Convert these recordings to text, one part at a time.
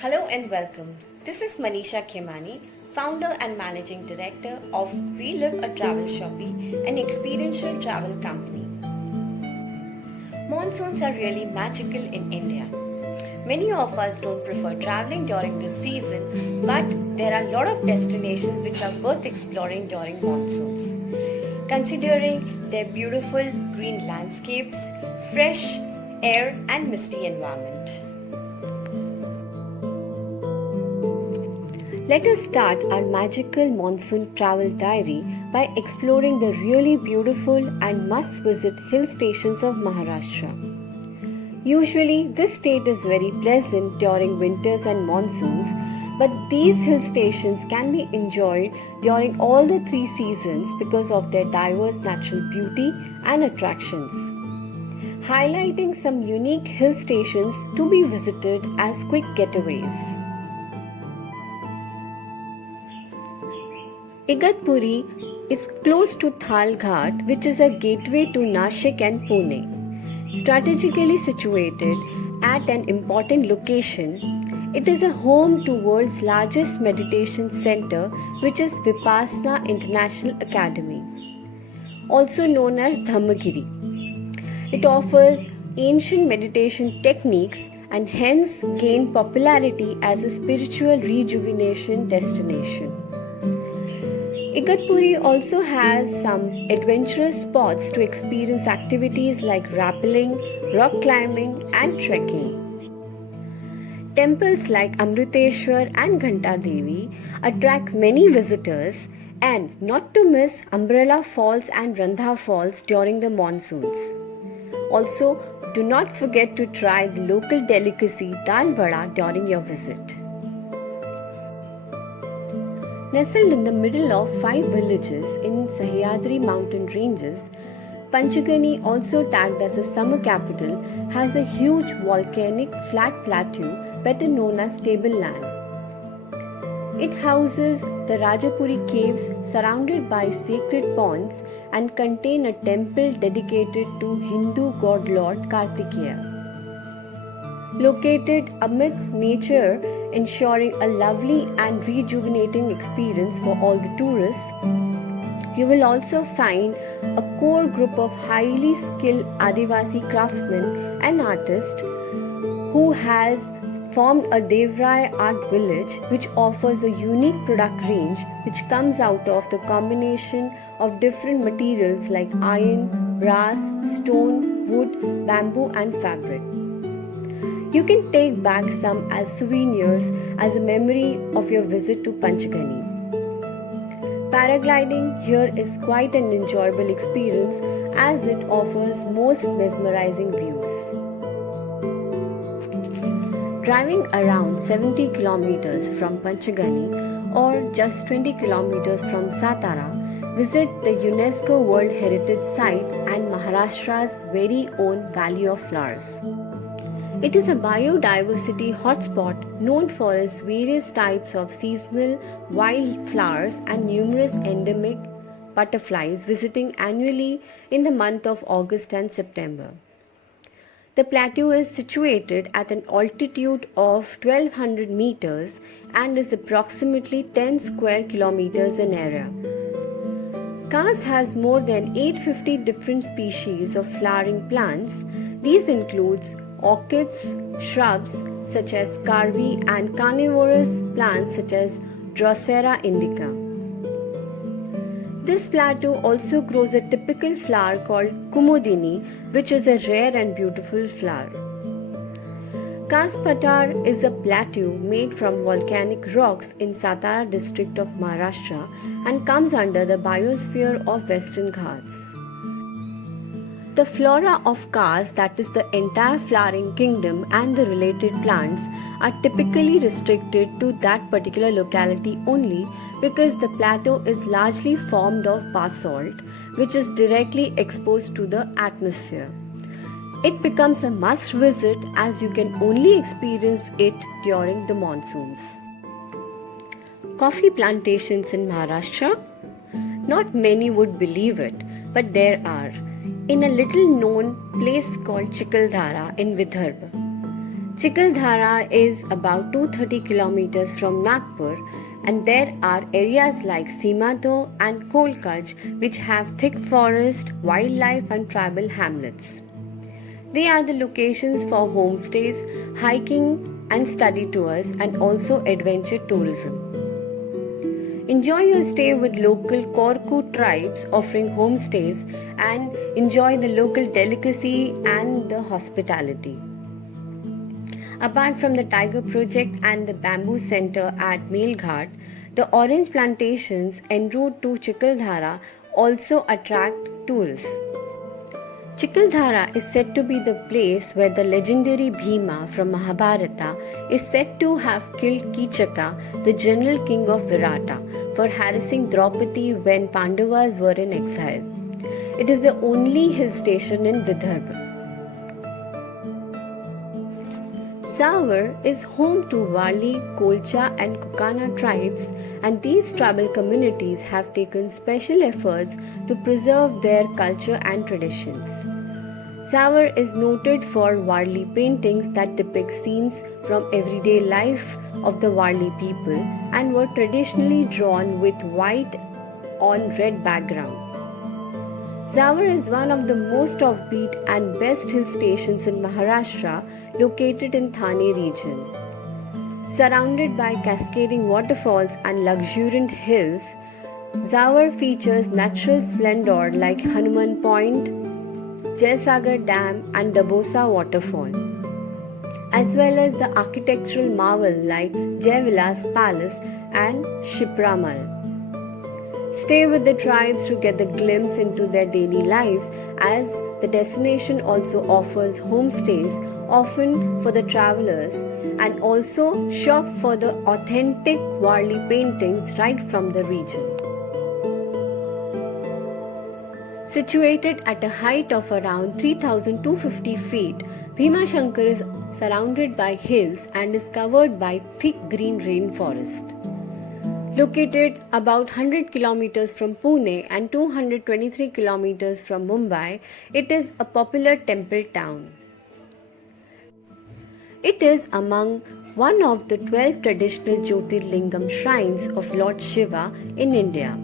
Hello and welcome. This is Manisha Khemani, founder and managing director of Relive a Travel Shoppy, an experiential travel company. Monsoons are really magical in India. Many of us don't prefer traveling during this season, but there are a lot of destinations which are worth exploring during monsoons. Considering their beautiful green landscapes, fresh air, and misty environment. Let us start our magical monsoon travel diary by exploring the really beautiful and must-visit hill stations of Maharashtra. Usually, this state is very pleasant during winters and monsoons, but these hill stations can be enjoyed during all the three seasons because of their diverse natural beauty and attractions. Highlighting some unique hill stations to be visited as quick getaways. Igatpuri is close to Thal Ghat, which is a gateway to Nashik and Pune. Strategically situated at an important location, it is a home to world's largest meditation center, which is Vipassana International Academy, also known as Dhammagiri. It offers ancient meditation techniques and hence gained popularity as a spiritual rejuvenation destination. Igatpuri also has some adventurous spots to experience activities like rappelling, rock climbing, and trekking. Temples like Amruteshwar and Ghanta Devi attract many visitors, and not to miss Umbrella Falls and Randha Falls during the monsoons. Also, do not forget to try the local delicacy dal vada during your visit. Nestled in the middle of 5 villages in Sahyadri mountain ranges, Panchgani, also tagged as a summer capital, has a huge volcanic flat plateau better known as Table Land. It houses the Rajapuri caves surrounded by sacred ponds and contain a temple dedicated to Hindu god lord Kartikeya. Located amidst nature, ensuring a lovely and rejuvenating experience for all the tourists, you will also find a core group of highly skilled Adivasi craftsmen and artists who has formed a Devrai art village which offers a unique product range which comes out of the combination of different materials like iron, brass, stone, wood, bamboo and fabric. You can take back some as souvenirs as a memory of your visit to Panchgani. Paragliding here is quite an enjoyable experience as it offers most mesmerizing views. Driving around 70 kilometers from Panchgani or just 20 kilometers from Satara, visit the UNESCO World Heritage Site and Maharashtra's very own Valley of Flowers. It is a biodiversity hotspot known for its various types of seasonal wildflowers and numerous endemic butterflies visiting annually in the month of August and September. The plateau is situated at an altitude of 1200 meters and is approximately 10 square kilometers in area. Kars has more than 850 different species of flowering plants. These includes orchids, shrubs such as carvi and carnivorous plants such as Drosera indica. This plateau also grows a typical flower called Kumudini, which is a rare and beautiful flower. Kars Patar is a plateau made from volcanic rocks in Satara district of Maharashtra and comes under the biosphere of Western Ghats. The flora of Kars, that is the entire flowering kingdom and the related plants, are typically restricted to that particular locality only because the plateau is largely formed of basalt which is directly exposed to the atmosphere. It becomes a must visit as you can only experience it during the monsoons. Coffee plantations in Maharashtra? Not many would believe it, but there are. In a little known place called Chikaldhara in Vidarbha. Chikaldhara is about 230 kilometers from Nagpur, and there are areas like Simato and Kolkaj which have thick forest, wildlife, and tribal hamlets. They are the locations for homestays, hiking and study tours, and also adventure tourism. Enjoy your stay with local Korku tribes offering homestays and enjoy the local delicacy and the hospitality. Apart from the Tiger Project and the Bamboo Center at Melghat, the orange plantations en route to Chikaldhara also attract tourists. Chikaldhara is said to be the place where the legendary Bhima from Mahabharata is said to have killed Kichaka, the general king of Virata, for harassing Draupadi when Pandavas were in exile. It is the only hill station in Vidarbha. Zawar is home to Wali, Kolcha and Kukana tribes, and these tribal communities have taken special efforts to preserve their culture and traditions. Zawar is noted for Warli paintings that depict scenes from everyday life of the Warli people and were traditionally drawn with white on red background. Zawar is one of the most offbeat and best hill stations in Maharashtra, located in Thane region. Surrounded by cascading waterfalls and luxuriant hills, Zawar features natural splendor like Hanuman Point, Jaisagar Dam and Dabosa waterfall, as well as the architectural marvel like Jaivilas Palace and Shipramal. Stay with the tribes to get the glimpse into their daily lives, as the destination also offers homestays, often for the travelers, and also shop for the authentic Warli paintings right from the region. Situated at a height of around 3,250 feet, Bhimashankar is surrounded by hills and is covered by thick green rainforest. Located about 100 kilometers from Pune and 223 kilometers from Mumbai, it is a popular temple town. It is among one of the 12 traditional Jyotirlingam shrines of Lord Shiva in India.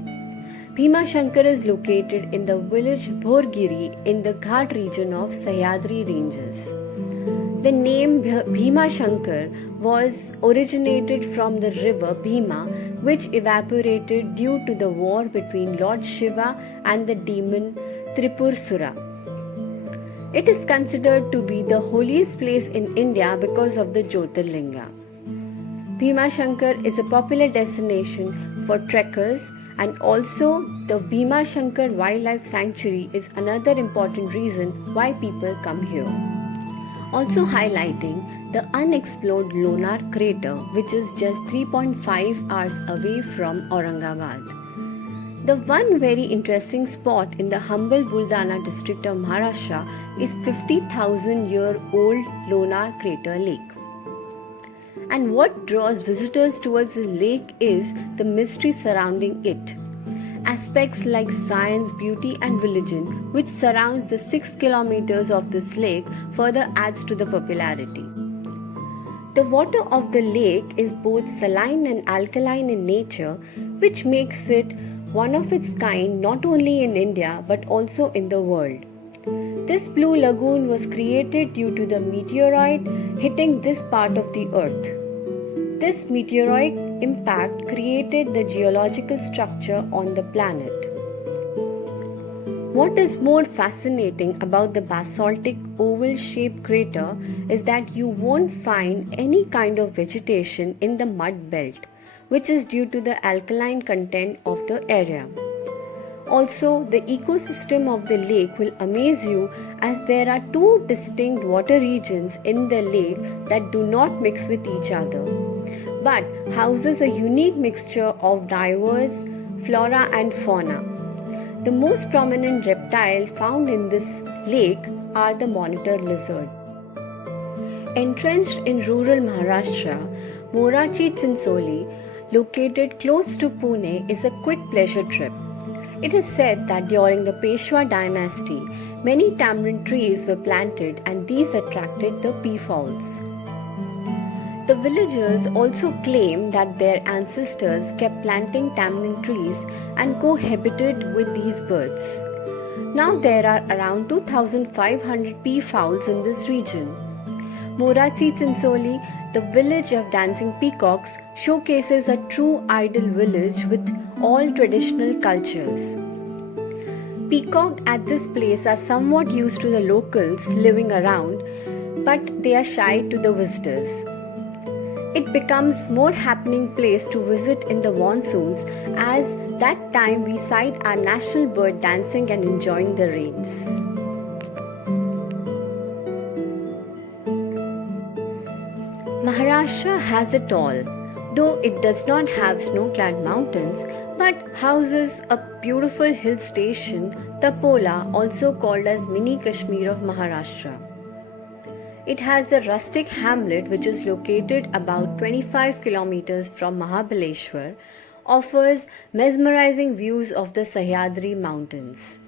Bhimashankar is located in the village Bhorgiri in the Ghat region of Sahyadri ranges. The name Bhimashankar was originated from the river Bhima, which evaporated due to the war between Lord Shiva and the demon Tripursura. It is considered to be the holiest place in India because of the Jyotirlinga. Bhimashankar is a popular destination for trekkers, and also the Bhimashankar Wildlife Sanctuary is another important reason why people come here. Also highlighting the unexplored Lonar crater, which is just 3.5 hours away from Aurangabad. The one very interesting spot in the humble Buldana district of Maharashtra is 50,000-year-old Lonar crater lake. And what draws visitors towards the lake is the mystery surrounding it. Aspects like science, beauty and religion, which surrounds the 6 kilometers of this lake, further adds to the popularity. The water of the lake is both saline and alkaline in nature, which makes it one of its kind not only in India but also in the world. This blue lagoon was created due to the meteoroid hitting this part of the earth. This meteoric impact created the geological structure on the planet. What is more fascinating about the basaltic oval-shaped crater is that you won't find any kind of vegetation in the mud belt, which is due to the alkaline content of the area. Also, the ecosystem of the lake will amaze you, as there are two distinct water regions in the lake that do not mix with each other, but houses a unique mixture of diverse flora and fauna. The most prominent reptile found in this lake are the monitor lizard. Entrenched in rural Maharashtra, Morachi Chinsoli, located close to Pune, is a quick pleasure trip. It is said that during the Peshwa dynasty, many tamarind trees were planted and these attracted the peafowls. The villagers also claim that their ancestors kept planting tamarind trees and cohabited with these birds. Now there are around 2,500 peafowls in this region. Morachi Tsinsoli, the village of dancing peacocks, showcases a true idle village with all traditional cultures. Peacock at this place are somewhat used to the locals living around, but they are shy to the visitors. It becomes more happening place to visit in the monsoons, as that time we sight our national bird dancing and enjoying the rains. Maharashtra has it all, though it does not have snow-clad mountains, but houses a beautiful hill station, Tapola, also called as Mini Kashmir of Maharashtra. It has a rustic hamlet which is located about 25 kilometers from Mahabaleshwar, offers mesmerizing views of the Sahyadri mountains.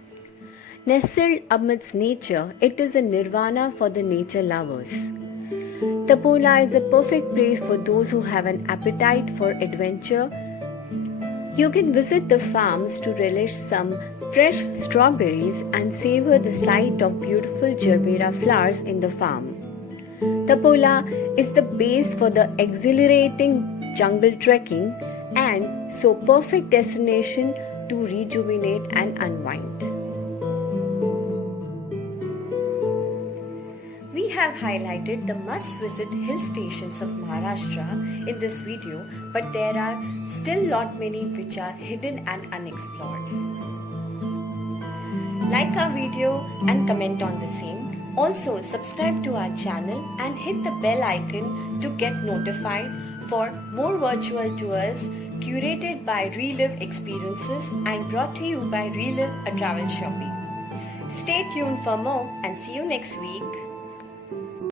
Nestled amidst nature, it is a nirvana for the nature lovers. Tapola is a perfect place for those who have an appetite for adventure. You can visit the farms to relish some fresh strawberries and savor the sight of beautiful gerbera flowers in the farm. Tapola is the base for the exhilarating jungle trekking and so perfect destination to rejuvenate and unwind. We have highlighted the must-visit hill stations of Maharashtra in this video, but there are still lot many which are hidden and unexplored. Like our video and comment on the same. Also subscribe to our channel and hit the bell icon to get notified for more virtual tours curated by Relive Experiences and brought to you by Relive, a travel shopping. Stay tuned for more and see you next week.